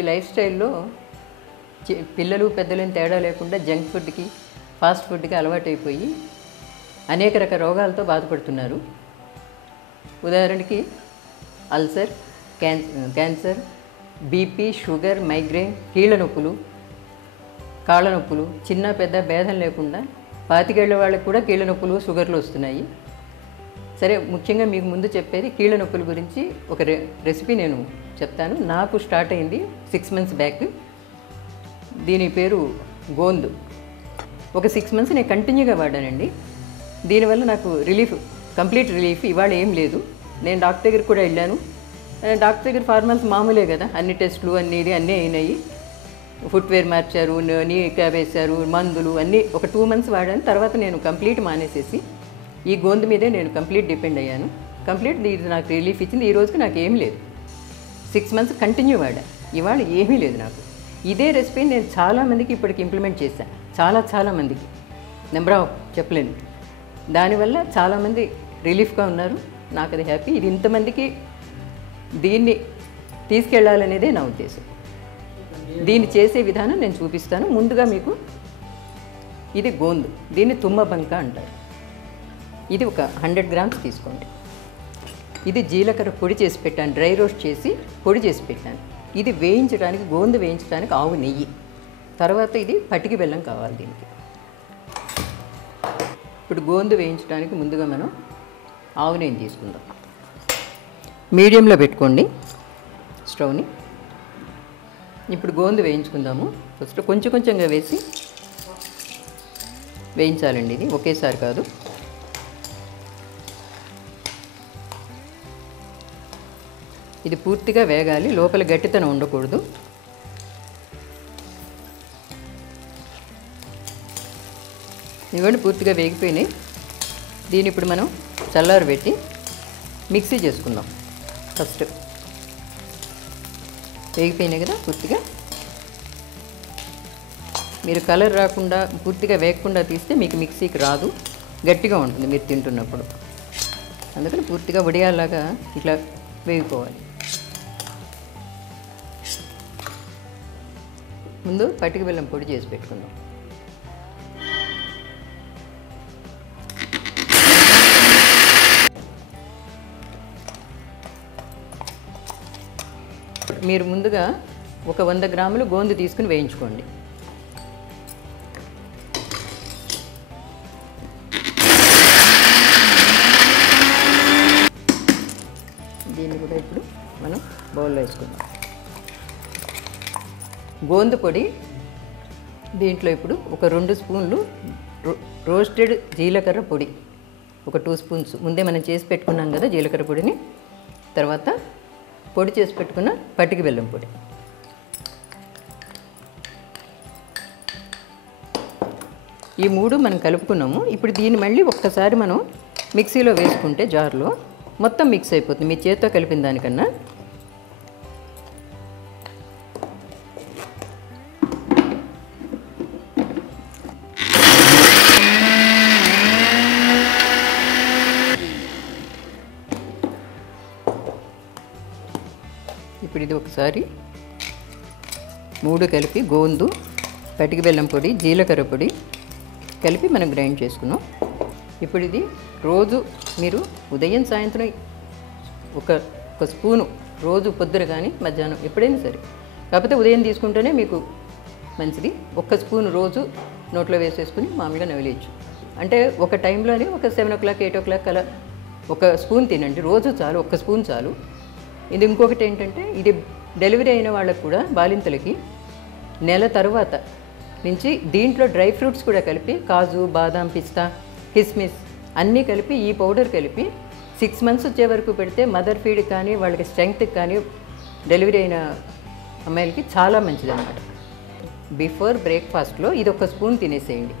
ఇప్పటి లైఫ్ స్టైల్లో పిల్లలు పెద్దలని తేడా లేకుండా జంక్ ఫుడ్కి ఫాస్ట్ ఫుడ్కి అలవాటైపోయి అనేక రకాల రోగాలతో బాధపడుతున్నారు. ఉదాహరణకి ulcer, cancer, BP, sugar, migraine, కీళ్ళ నొప్పులు, కాళ్ళ నొప్పులు, చిన్న పెద్ద భేదం లేకుండా 25 ఏళ్ల వాళ్ళకి కూడా కీళ్ళ నొప్పులు, షుగర్లు వస్తున్నాయి. సరే, ముఖ్యంగా మీకు ముందు చెప్పేది కీళ్ళ నొప్పుల గురించి ఒక రెసిపీ నేను చెప్తాను. నాకు స్టార్ట్ అయింది 6 months బ్యాక్. దీని పేరు గోందు. ఒక 6 months నేను కంటిన్యూగా వాడానండి. దీనివల్ల నాకు కంప్లీట్ రిలీఫ్ ఇవాళ ఏం లేదు. నేను డాక్టర్ దగ్గరికి కూడా వెళ్ళాను. డాక్టర్ దగ్గర ఫార్మల్స్ మామూలే కదా, అన్ని టెస్టులు అన్నీ అయినాయి. ఫుట్వేర్ మార్చారు, నీ క్యాబ్ వేశారు, మందులు అన్నీ. ఒక 2 months వాడాను. తర్వాత నేను కంప్లీట్ మానేసేసి ఈ గోందు మీదే నేను కంప్లీట్ డిపెండ్ అయ్యాను. ఇది నాకు రిలీఫ్ ఇచ్చింది. ఈ రోజుకి నాకు ఏమీ లేదు. 6 months కంటిన్యూ వాడా. ఇవాళ ఏమీ లేదు నాకు. ఇదే రెసిపీ నేను చాలామందికి ఇప్పటికి ఇంప్లిమెంట్ చేశాను. చాలా మందికి నెంబర్ ఆఫ్ చెప్పలేను. దానివల్ల చాలామంది రిలీఫ్గా ఉన్నారు. నాకు అది హ్యాపీ. ఇది ఇంతమందికి దీన్ని తీసుకెళ్ళాలనేదే నా ఉద్దేశం. దీన్ని చేసే విధానం నేను చూపిస్తాను. ముందుగా మీకు ఇది గోందు. దీన్ని తుమ్మబంక అంటారు. ఇది ఒక 100 grams తీసుకోండి. ఇది జీలకర్ర పొడి చేసి పెట్టాను, డ్రై రోస్ట్ చేసి పొడి చేసి పెట్టాను. ఇది వేయించడానికి, గోందు వేయించడానికి ఆవు నెయ్యి. తర్వాత ఇది పటికి బెల్లం కావాలి దీనికి. ఇప్పుడు గోందు వేయించడానికి ముందుగా మనం ఆవు నెయ్యి తీసుకుందాం. మీడియంలో పెట్టుకోండి స్టవ్ని. ఇప్పుడు గోందు వేయించుకుందాము. ఫస్ట్ కొంచెంగా వేసి వేయించాలండి. ఇది ఒకేసారి కాదు. ఇది పూర్తిగా వేగాలి, లోపల గట్టితనం ఉండకూడదు. ఇవన్నీ పూర్తిగా వేగిపోయినాయి. దీన్ని ఇప్పుడు మనం చల్లారబెట్టి మిక్సీ చేసుకుందాం. ఫస్ట్ వేగిపోయినాయి కదా పూర్తిగా. మీరు కలర్ రాకుండా పూర్తిగా వేగకుండా తీస్తే మీకు మిక్సీకి రాదు, గట్టిగా ఉంటుంది మీరు తింటున్నప్పుడు. అందుకని పూర్తిగా వడియాలాగా ఇట్లా వేగిపోవాలి. ముందు పటిక బెల్లం పొడి చేసి పెట్టుకుందాం. మీరు ముందుగా ఒక 100 grams గోందు తీసుకుని వేయించుకోండి. దీన్ని కూడా ఇప్పుడు మనం బౌల్లో వేసుకుందాం. గోందు పొడి దీంట్లో ఇప్పుడు ఒక 2 spoons రోస్టెడ్ జీలకర్ర పొడి, ఒక 2 spoons ముందే మనం చేసి పెట్టుకున్నాం కదా జీలకర్ర పొడిని. తర్వాత పొడి చేసి పెట్టుకున్న పటిక బెల్లం పొడి. ఈ 3 మనం కలుపుకున్నాము. ఇప్పుడు దీన్ని మళ్ళీ ఒక్కసారి మనం మిక్సీలో వేసుకుంటే జార్లో మొత్తం మిక్స్ అయిపోతుంది మీ చేత్తో కలిపిన దానికన్నా. ఇప్పుడు ఇది ఒకసారి 3 కలిపి గోందు, పటిక బెల్లం పొడి, జీలకర్ర పొడి కలిపి మనం గ్రైండ్ చేసుకున్నాం. ఇప్పుడు ఇది రోజు మీరు ఉదయం సాయంత్రం ఒక స్పూను రోజు పొద్దున కానీ మధ్యాహ్నం ఎప్పుడైనా సరే, కాకపోతే ఉదయం తీసుకుంటేనే మీకు మంచిది. 1 spoon రోజు నోట్లో వేసేసుకుని మామూలుగా నవిలేయచ్చు. అంటే ఒక టైంలోనే ఒక 7 o'clock 8 o'clock అలా 1 spoon తినండి. రోజు చాలు, 1 spoon చాలు. ఇది ఇంకొకటి ఏంటంటే, ఇది డెలివరీ అయిన వాళ్ళకు కూడా బాలింతలకి నెల తర్వాత నుంచి దీంట్లో డ్రై ఫ్రూట్స్ కూడా కలిపి కాజు, బాదాం, పిస్తా, కిస్మిస్ అన్నీ కలిపి ఈ పౌడర్ కలిపి 6 months వచ్చే వరకు పెడితే మదర్ ఫీడ్ కానీ వాళ్ళకి స్ట్రెంగ్త్కి కానీ డెలివరీ అయిన అమ్మాయిలకి చాలా మంచిది అన్నమాట. బిఫోర్ బ్రేక్ఫాస్ట్లో ఇది 1 spoon తినేసేయండి.